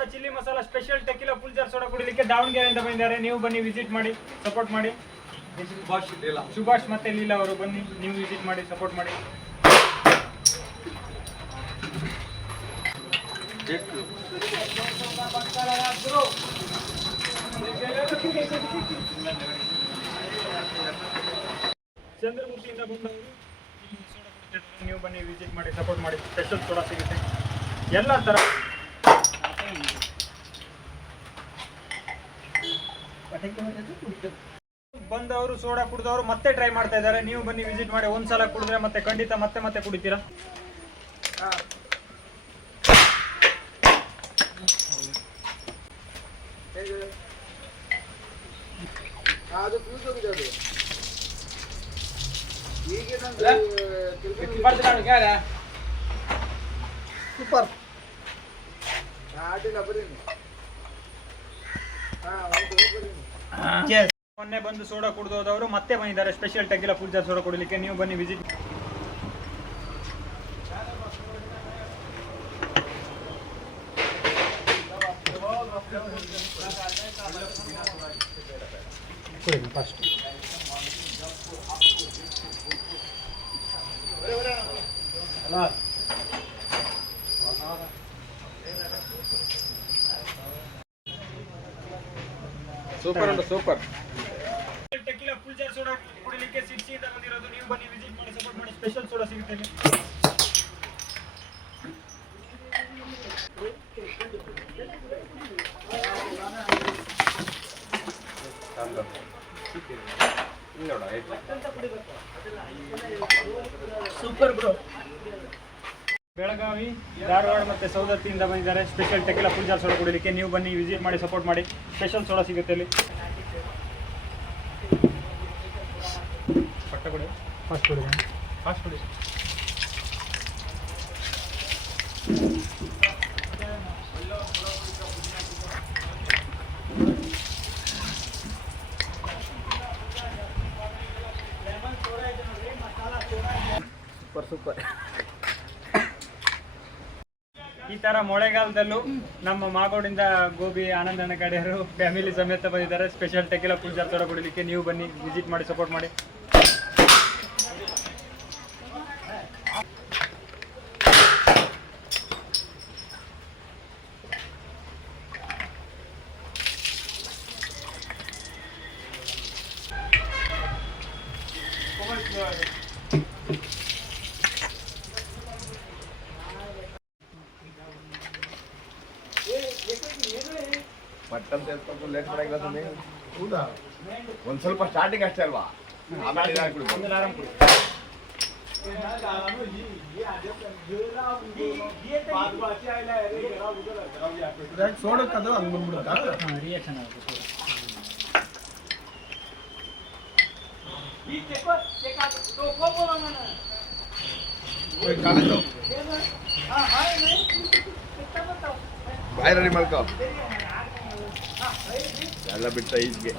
Soda chilli masala special tequila full jar soda ಕುಡಿಲಿಕ್ಕೆ ದಾವಣಗೆರೆಯಿಂದ ಬಂದಿದ್ದಾರೆ. ನೀವು ಬನ್ನಿ, ವಿಸಿಟ್ ಮಾಡಿ, ಸಪೋರ್ಟ್ ಮಾಡಿ. ಸುಭಾಷ್ ಮತ್ತೆ ಲೀಲಾ ಅವರು ಬನ್ನಿ, ನೀವು ವಿಸಿಟ್ ಮಾಡಿ, ಸಪೋರ್ಟ್ ಮಾಡಿ. ಚಂದ್ರಮೂರ್ತಿಯಿಂದ ಬಂದವರು ನೀವು ಬನ್ನಿ, ವಿಸಿಟ್ ಮಾಡಿ, ಸಪೋರ್ಟ್ ಮಾಡಿ. ಸ್ಪೆಷಲ್ ಸೋಡಾ ಸಿಗುತ್ತೆ ಎಲ್ಲ ತರ. ಬಂದವರು ಸೋಡಾ ಕುಡಿದವರು ಮತ್ತೆ ಟ್ರೈ ಮಾಡ್ತಾ ಇದ್ದಾರೆ. ನೀವು ಬನ್ನಿ, ವಿಸಿಟ್ ಮಾಡಿ. ಒಂದ್ಸಲ ಕುಡಿದ್ರೆ ಮತ್ತೆ ಖಂಡಿತ ಮತ್ತೆ ಮತ್ತೆ ಕುಡಿತೀರಾ. ಸೂಪರ್. ಮೊನ್ನೆ ಬಂದು ಸೋಡಾ ಕುಡಿದೋದವರು ಮತ್ತೆ ಬಂದಿದ್ದಾರೆ special tequila full jar soda ಕುಡಿಲಿಕ್ಕೆ. ನೀವು ಬನ್ನಿ, ವಿಸಿಟ್. ಫಸ್ಟ್ ಸೂಪರ್ ಉಂಟು, ಸೂಪರ್. ಟೆಕಿಲಾ ಫುಲ್ ಜಾರ್ ಸೋಡಾ ಕುಡಿಲಿಕ್ಕೆ ಸಿರ್ಸಿಯಿಂದ ಬಂದಿರೋದು. ನೀವು ಬನ್ನಿ, ವಿಸಿಟ್ ಮಾಡಿ, ಸಪೋರ್ಟ್ ಮಾಡಿ. ಸ್ಪೆಷಲ್ ಸೋಡಾ ಸಿಗುತ್ತೆ ಇಲ್ಲಿ. Super bro. ಬೆಳಗಾವಿ, ಧಾರವಾಡ ಮತ್ತೆ ಸೌದತ್ತಿಯಿಂದ ಬಂದಿದ್ದಾರೆ special tequila full jar soda ಕುಡಿಲಿಕ್ಕೆ. ನೀವು ಬನ್ನಿ, ವಿಸಿಟ್ ಮಾಡಿ, ಸಪೋರ್ಟ್ ಮಾಡಿ. ಸ್ಪೆಷಲ್ ಸೋಡಾ ಸಿಗುತ್ತೆ ಇಲ್ಲಿ. ಪಟ್ಟ ಕೊಡಿ, ಫಾಸ್ಟ್ ಕೊಡಿ, ಫಾಸ್ಟ್ ಕೊಡಿ. Super super. ಈ ತರ ಮಳೆಗಾಲದಲ್ಲೂ ನಮ್ಮ ಮಾಗೋಡಿಂದ ಗೋಬಿ ಆನಂದನ ಕಡೆಯವರು ಫ್ಯಾಮಿಲಿ ಸಮೇತ ಬಂದಿದ್ದಾರೆ special tequila full jar soda ಕುಡಿಲಿಕ್ಕೆ. ನೀವು ಬನ್ನಿ, ವಿಸಿಟ್ ಮಾಡಿ, ಸಪೋರ್ಟ್ ಮಾಡಿ. ಮಟನ್ ತೆಗೆದುಕೊಂಡು ಲೇಟ್ ಮಾಡಾಗಿಲ್ಲ. ಹೌದಾ? ಒಂದು ಸ್ವಲ್ಪ ಸ್ಟಾರ್ಟಿಂಗ್ ಅಷ್ಟೇ ಅಲ್ವಾ, ಆಮೇಲೆ ಆರಾಮ್ ಕೊಡಿ. ಸೋಡಕ್ಕದು ಹಂಗೆ ಬಂದ್ಬಿಡುತ್ತಾ? ರಿಯಾಕ್ಷನ್ ಆಗುತ್ತೆ. ಬಾಯ್ ರೆಡಿ ಮಾಡ್ಕೋ, ಎಲ್ಲ ಬಿಟ್ಟ ಈಜ್ಗೆ.